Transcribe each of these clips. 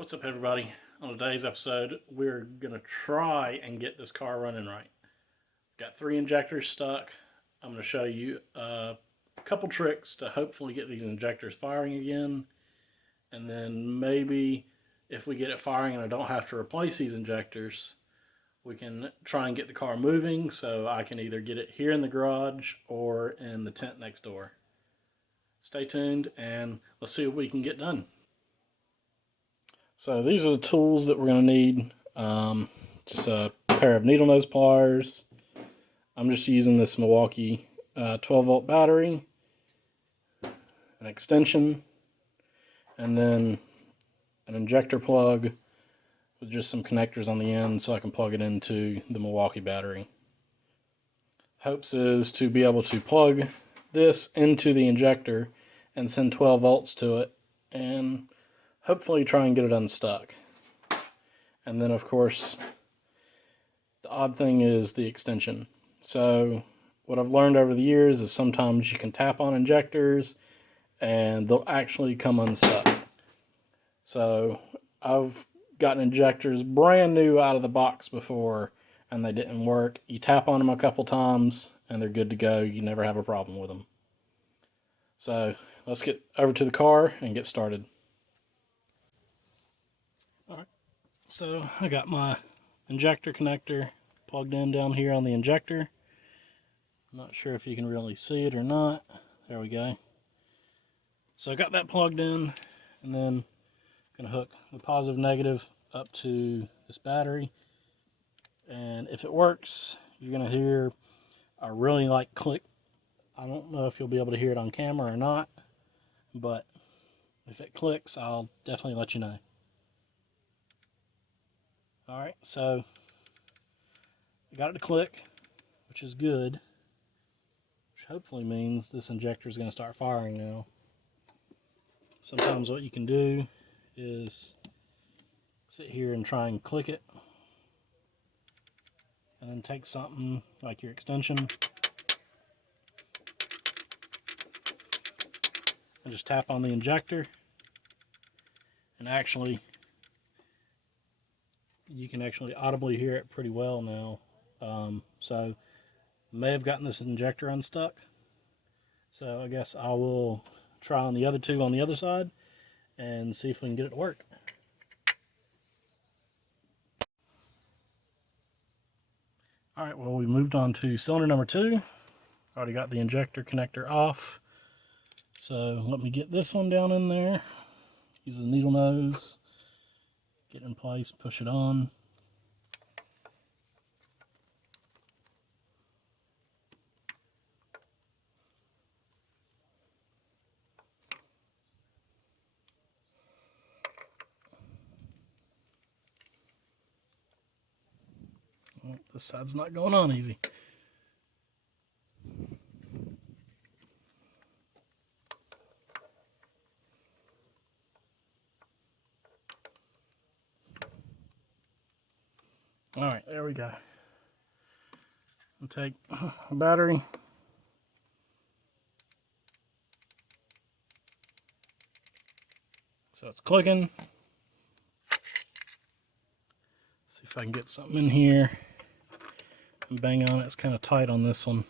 What's up, everybody? On today's episode, we're going to try and get this car running right. Got 3 injectors stuck. I'm going to show you a couple tricks to hopefully get these injectors firing again. And then maybe if we get it firing and I don't have to replace these injectors, we can try and get the car moving so I can either get it here in the garage or in the tent next door. Stay tuned and let's see what we can get done. So these are the tools that we're going to need. Just a pair of needle nose pliers. I'm just using this Milwaukee 12 volt battery, an extension, and then an injector plug with just some connectors on the end so I can plug it into the Milwaukee battery. Hopes is to be able to plug this into the injector and send 12 volts to it and hopefully try and get it unstuck. And then of course the odd thing is the extension. So what I've learned over the years is sometimes you can tap on injectors and they'll actually come unstuck. So I've gotten injectors brand new out of the box before and they didn't work. You tap on them a couple times and they're good to go. You never have a problem with them. So let's get over to the car and get started. Alright, so I got my injector connector plugged in down here on the injector. I'm not sure if you can really see it or not. There we go. So I got that plugged in, and then I'm going to hook the positive negative up to this battery. And if it works, you're going to hear a really light click. I don't know if you'll be able to hear it on camera or not, but if it clicks, I'll definitely let you know. Alright, so I got it to click, which is good, which hopefully means this injector is going to start firing now. Sometimes what you can do is sit here and try and click it, and then take something like your extension and just tap on the injector, and actually you can actually audibly hear it pretty well now. So may have gotten this injector unstuck. So I guess I will try on the other two on the other side and see if we can get it to work. Alright, well, we moved on to cylinder number 2. Already got the injector connector off. So let me get this one down in there. Use the needle nose. Get in place, push it on. Well, this side's not going on easy. Alright, there we go. I'll take a battery. So it's clicking. See if I can get something in here and bang on it. It's kind of tight on this one.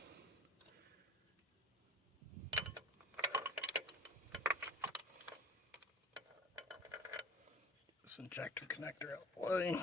This injector connector out of the way.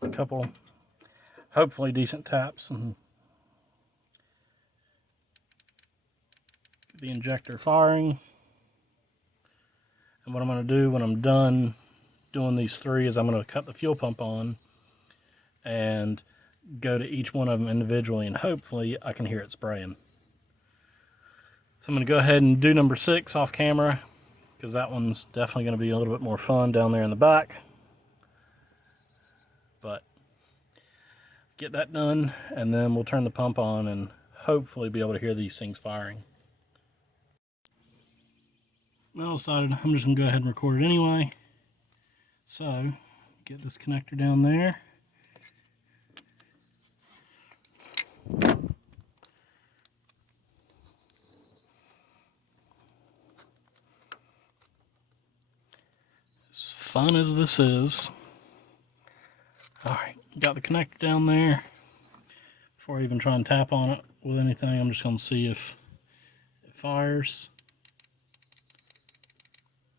A couple hopefully decent taps and the injector firing. And what I'm going to do when I'm done doing these 3 is I'm going to cut the fuel pump on and go to each one of them individually, and hopefully I can hear it spraying. So I'm going to go ahead and do number 6 off camera, because that one's definitely going to be a little bit more fun down there in the back. But get that done, and then we'll turn the pump on and hopefully be able to hear these things firing. Well, I decided I'm just going to go ahead and record it anyway. So, get this connector down there. As fun as this is. Alright, got the connector down there. Before I even try and tap on it with anything, I'm just going to see if it fires.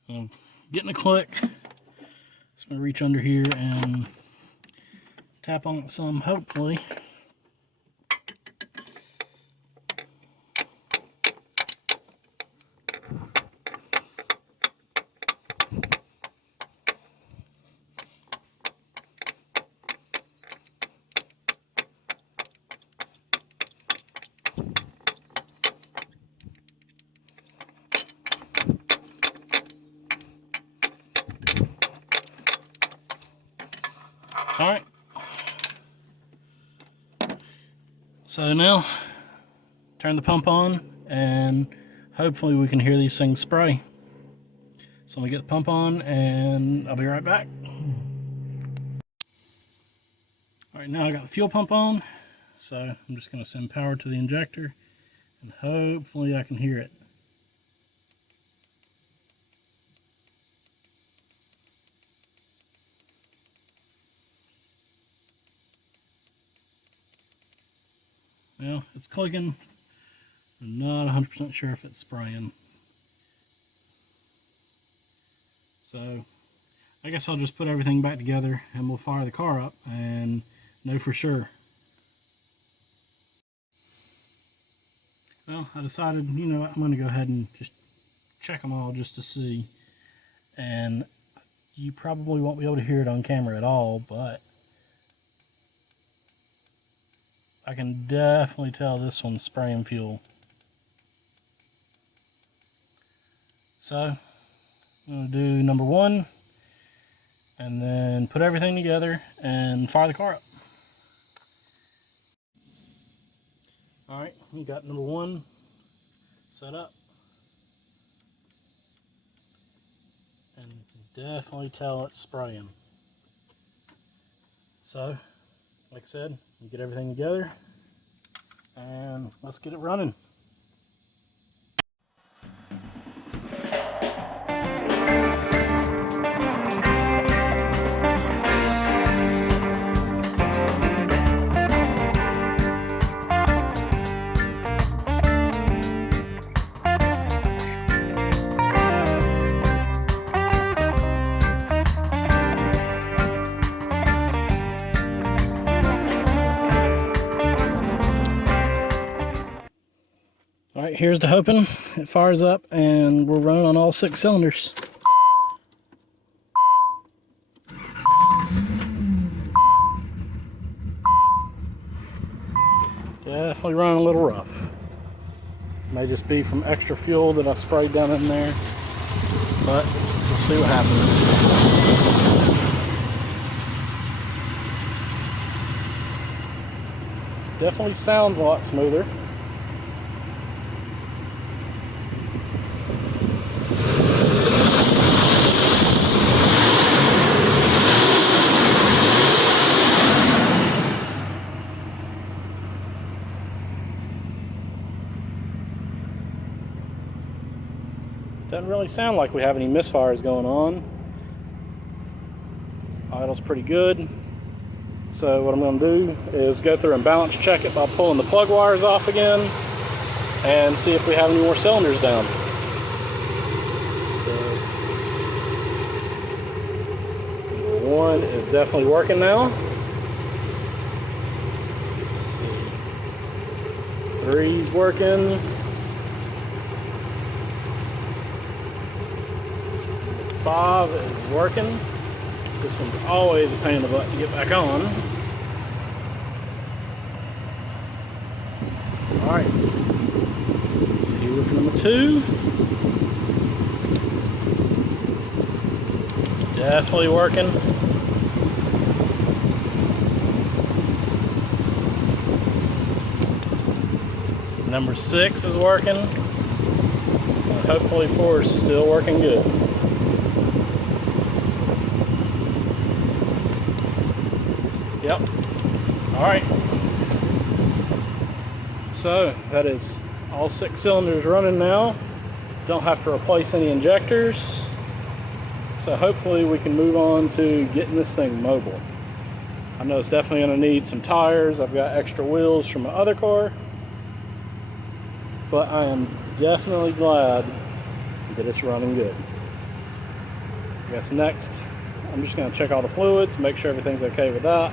I'm getting a click. Just going to reach under here and tap on it some, hopefully. Alright, so now turn the pump on and hopefully we can hear these things spray. So I'm going to get the pump on and I'll be right back. Alright, now I got the fuel pump on, so I'm just going to send power to the injector and hopefully I can hear it. Well, it's clicking. I'm not 100% sure if it's spraying. So, I guess I'll just put everything back together and we'll fire the car up and know for sure. Well, I decided, you know what, I'm going to go ahead and just check them all just to see. And you probably won't be able to hear it on camera at all, but I can definitely tell this one's spraying fuel. So, I'm going to do number one, and then put everything together and fire the car up. Alright, we got number one set up. And you can definitely tell it's spraying. So, like I said, we get everything together and let's get it running. Alright, here's the hoping. It fires up and we're running on all 6 cylinders. Definitely running a little rough. May just be from extra fuel that I sprayed down in there, but we'll see what happens. Definitely sounds a lot smoother. Doesn't really sound like we have any misfires going on. Idle's pretty good. So what I'm going to do is go through and balance check it by pulling the plug wires off again and see if we have any more cylinders down. So number one is definitely working now. 3's working. 5 is working. This one's always a pain in the butt to get back on. Alright. So here for number 2. Definitely working. Number 6 is working. And hopefully 4 is still working good. Yep. Alright. So that is all 6 cylinders running now. Don't have to replace any injectors. So hopefully we can move on to getting this thing mobile. I know it's definitely going to need some tires. I've got extra wheels from my other car. But I am definitely glad that it's running good. I guess next, I'm just going to check all the fluids, make sure everything's okay with that,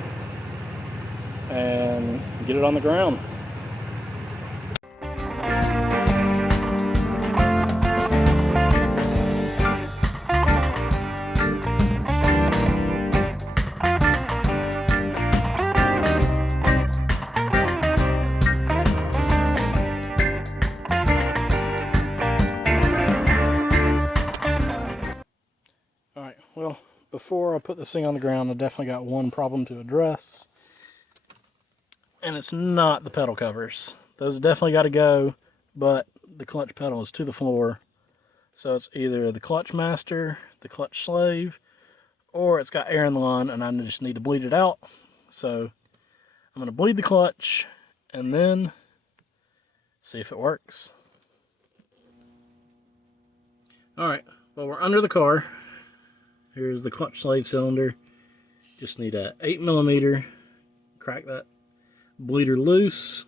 and get it on the ground. Alright, well, before I put this thing on the ground, I definitely got one problem to address. And it's not the pedal covers. Those definitely got to go, but the clutch pedal is to the floor. So it's either the clutch master, the clutch slave, or it's got air in the line and I just need to bleed it out. So I'm going to bleed the clutch and then see if it works. Alright, well, we're under the car. Here's the clutch slave cylinder. Just need a 8mm, crack that bleeder loose.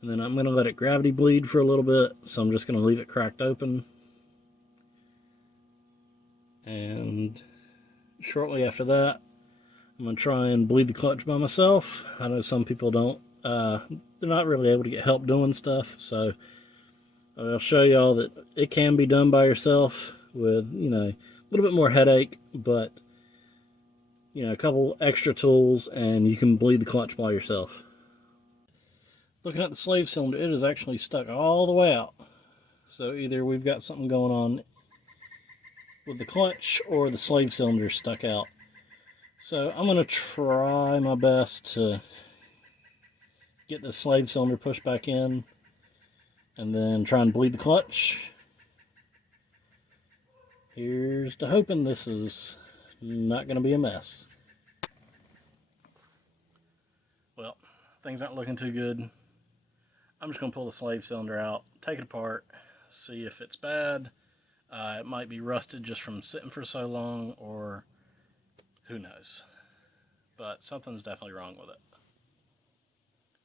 And then I'm going to let it gravity bleed for a little bit, so I'm just going to leave it cracked open. And shortly after that, I'm going to try and bleed the clutch by myself. I know some people don't, they're not really able to get help doing stuff, so I'll show y'all that it can be done by yourself with, you know, a little bit more headache, but, you know, a couple extra tools and you can bleed the clutch by yourself. Looking at the slave cylinder, it is actually stuck all the way out. So either we've got something going on with the clutch or the slave cylinder stuck out. So I'm going to try my best to get the slave cylinder pushed back in and then try and bleed the clutch. Here's to hoping this is not going to be a mess. Well, things aren't looking too good. I'm just going to pull the slave cylinder out, take it apart, see if it's bad. It might be rusted just from sitting for so long, or who knows. But something's definitely wrong with it.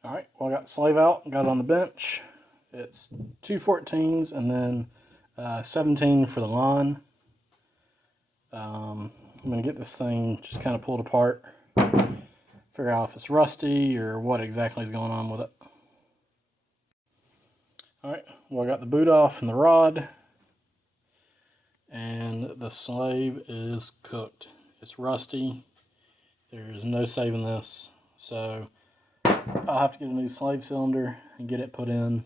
Alright, well, I got the slave out, got it on the bench. It's 2 14s and then 17 for the line. I'm going to get this thing just kind of pulled apart, figure out if it's rusty or what exactly is going on with it. Alright, well, I got the boot off and the rod, and the slave is cooked. It's rusty. There's no saving this. So I'll have to get a new slave cylinder and get it put in.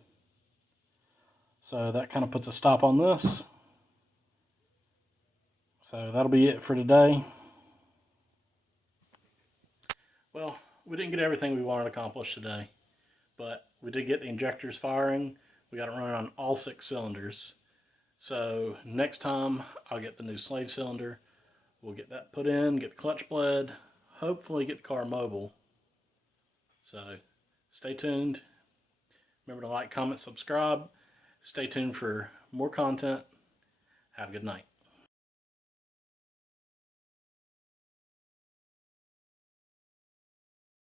So that kind of puts a stop on this. So that'll be it for today. Well, we didn't get everything we wanted to accomplish today, but we did get the injectors firing. We got it running on all 6 cylinders. So next time I'll get the new slave cylinder. We'll get that put in, get the clutch bled, hopefully get the car mobile. So stay tuned. Remember to like, comment, subscribe. Stay tuned for more content. Have a good night.